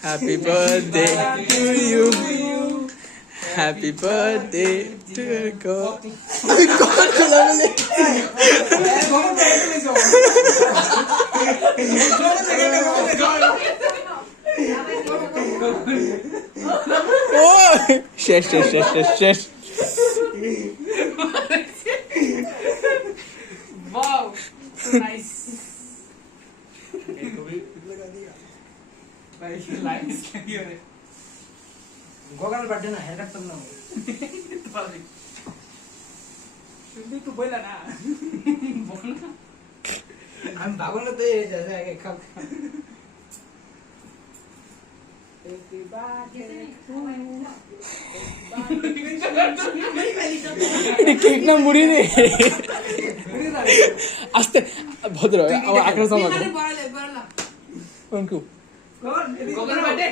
Happy birthday to you. Happy birthday to God. God চলা বলে ও শেষ শেষ শেষ শেষ শেষ Wow, so nice. গগনের বার্থডে না হেয়ার কাটতাম না শুধু তো বইলা না আমি ভাবনা তো এই যে আগে খাও এটা কেক না মুড়ি রে আস্তে ভদ্র আমার আকাশ আমাকে কোনকু গগনের বার্থডে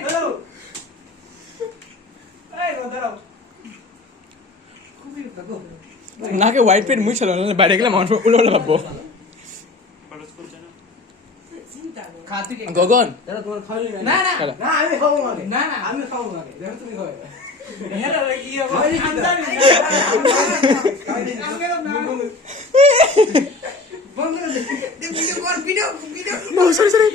এই দাঁড়াও খুবই ভালো নাকে হোয়াইট পেন্ট মুই ছিল না বাইরে গেলে মানুষ উল্টো উল্টো ভাববো খাতে কে গগন দাদা তোমার খাওয়ালি না না খালা। না আমি খাবো আগে না না আমি খাবো আগে দেখো তুমি খাবে হেরা কি হবে খাওয়ালি কি দাও? বন্ধ করে দে ও সরি সরি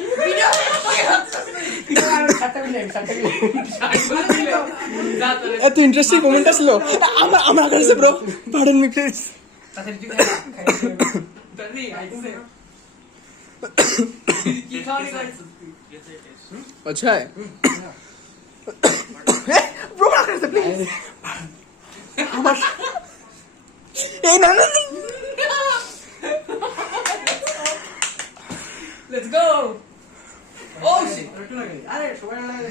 এত ইন্টারেস্টিং মোমেন্ট আসলো আমার আমার কাছে ব্রো পার্ডন মি প্লিজ আচ্ছা ব্রো আমার কাছে প্লিজ আমার এই না না Let's go. Oh shit. আরে সবাই লাগে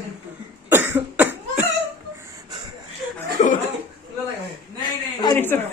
नहीं नहीं I need some